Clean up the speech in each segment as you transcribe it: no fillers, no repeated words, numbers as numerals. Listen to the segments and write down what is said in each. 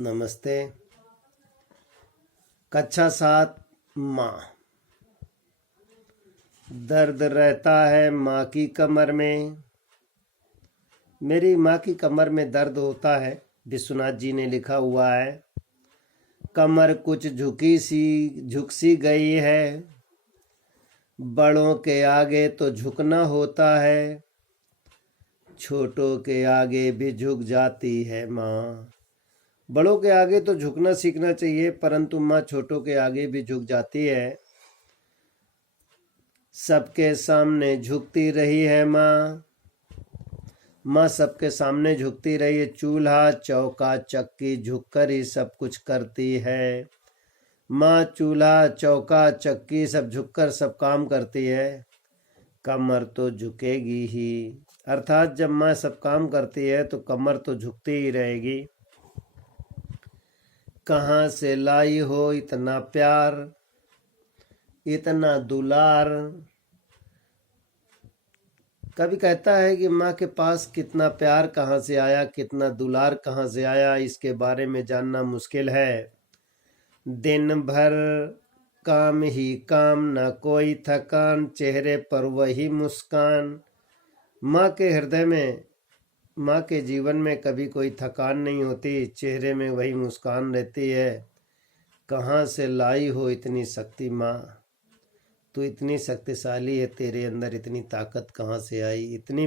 नमस्ते। कक्षा 7 माँ। दर्द रहता है माँ की कमर में। मेरी माँ की कमर में दर्द होता है। विश्वनाथ जी ने लिखा हुआ है। कमर कुछ झुक सी गई है, बड़ों के आगे तो झुकना होता है, छोटों के आगे भी झुक जाती है माँ। बड़ों के आगे तो झुकना सीखना चाहिए, परंतु माँ छोटों के आगे भी झुक जाती है। सबके सामने झुकती रही है माँ। माँ सबके सामने झुकती रही है। चूल्हा चौका चक्की झुककर ही सब कुछ करती है। माँ चूल्हा चौका चक्की सब झुककर सब काम करती है। कमर तो झुकेगी ही, अर्थात जब माँ सब काम करती है तो कमर तो झुकती ही रहेगी। कहाँ से लाई हो इतना प्यार, इतना दुलार। कभी कहता है कि माँ के पास कितना प्यार कहाँ से आया, कितना दुलार कहाँ से आया, इसके बारे में जानना मुश्किल है। दिन भर काम ही काम, न कोई थकान, चेहरे पर वही मुस्कान। माँ के हृदय में, माँ के जीवन में कभी कोई थकान नहीं होती, चेहरे में वही मुस्कान रहती है। कहाँ से लाई हो इतनी शक्ति माँ, तू इतनी शक्तिशाली है, तेरे अंदर इतनी ताकत कहाँ से आई, इतनी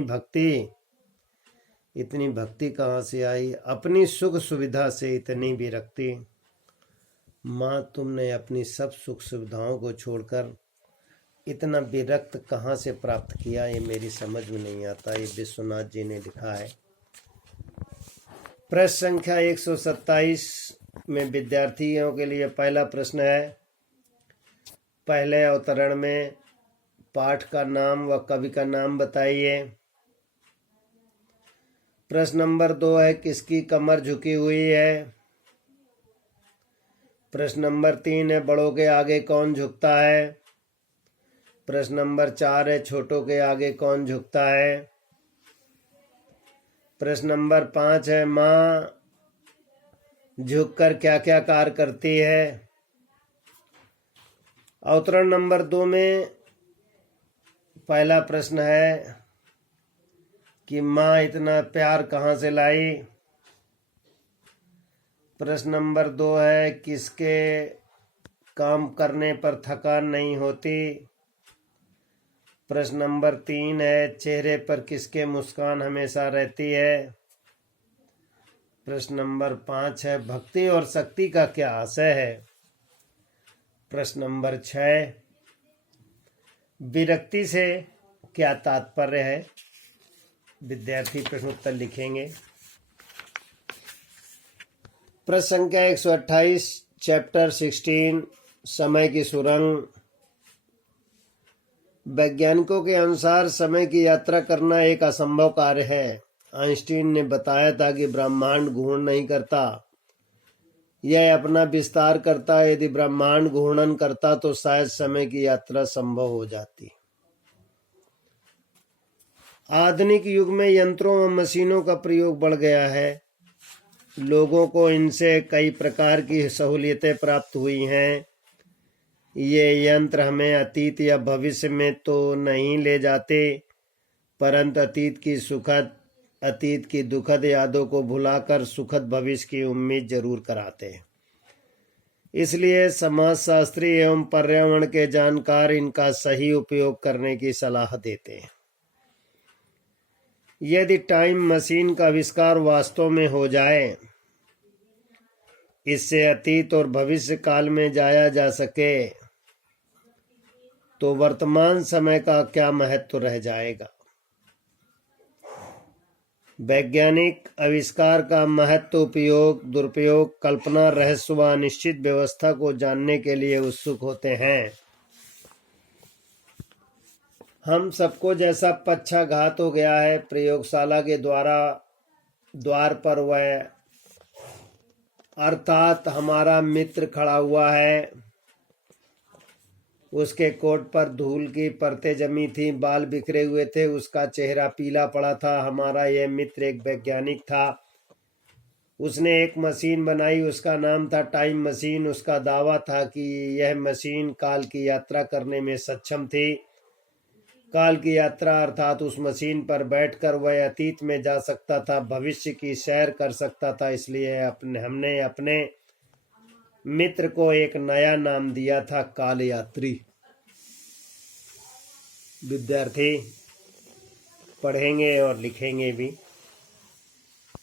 भक्ति कहाँ से आई, अपनी सुख सुविधा से इतनी विरक्ति। माँ तुमने अपनी सब सुख सुविधाओं को छोड़कर इतना विरक्त कहाँ से प्राप्त किया, ये मेरी समझ में नहीं आता। ये विश्वनाथ जी ने लिखा है। प्रश्न संख्या 127 में विद्यार्थियों के लिए पहला प्रश्न है। पहले अवतरण में पाठ का नाम व कवि का नाम बताइए। प्रश्न नंबर 2 है, किसकी कमर झुकी हुई है। प्रश्न नंबर 3 है, बड़ों के आगे कौन झुकता है। प्रश्न नंबर 4 है, छोटों के आगे कौन झुकता है। प्रश्न नंबर 5 है, माँ झुककर क्या क्या कार्य करती है। अवतरण नंबर 2 में पहला प्रश्न है कि माँ इतना प्यार कहाँ से लाई। प्रश्न नंबर 2 है, किसके काम करने पर थकान नहीं होती। प्रश्न नंबर 3 है, चेहरे पर किसके मुस्कान हमेशा रहती है। प्रश्न नंबर 5 है, भक्ति और शक्ति का क्या आशय है। प्रश्न नंबर 6, विरक्ति से क्या तात्पर्य है। विद्यार्थी प्रश्नोत्तर लिखेंगे। प्रश्न संख्या 128, चैप्टर 16, समय की सुरंग। वैज्ञानिकों के अनुसार समय की यात्रा करना एक असंभव कार्य है। आइंस्टीन ने बताया था कि ब्रह्मांड घूर्ण नहीं करता, यह अपना विस्तार करता है। यदि ब्रह्मांड घूर्णन करता तो शायद समय की यात्रा संभव हो जाती। आधुनिक युग में यंत्रों और मशीनों का प्रयोग बढ़ गया है। लोगों को इनसे कई प्रकार की सहूलियतें प्राप्त हुई हैं। ये यंत्र हमें अतीत या भविष्य में तो नहीं ले जाते, परंतु अतीत की दुखद यादों को भुलाकर सुखद भविष्य की उम्मीद जरूर कराते हैं। इसलिए समाजशास्त्री एवं पर्यावरण के जानकार इनका सही उपयोग करने की सलाह देते हैं। यदि टाइम मशीन का आविष्कार वास्तव में हो जाए, इससे अतीत और भविष्य काल में जाया जा सके, तो वर्तमान समय का क्या महत्व रह जाएगा। वैज्ञानिक आविष्कार का महत्व, उपयोग, दुरुपयोग, कल्पना, रहस्य व अनिश्चित व्यवस्था को जानने के लिए उत्सुक होते हैं। हम सबको जैसा पक्षाघात हो गया है, प्रयोगशाला के द्वार पर वह अर्थात हमारा मित्र खड़ा हुआ है। उसके कोट पर धूल की परतें जमी थी, बाल बिखरे हुए थे, उसका चेहरा पीला पड़ा था। हमारा यह मित्र एक वैज्ञानिक था। उसने एक मशीन बनाई, उसका नाम था टाइम मशीन। उसका दावा था कि यह मशीन काल की यात्रा करने में सक्षम थी। काल की यात्रा अर्थात उस मशीन पर बैठकर वह अतीत में जा सकता था, भविष्य की सैर कर सकता था। इसलिए हमने अपने मित्र को एक नया नाम दिया था, काल यात्री। विद्यार्थी पढ़ेंगे और लिखेंगे भी।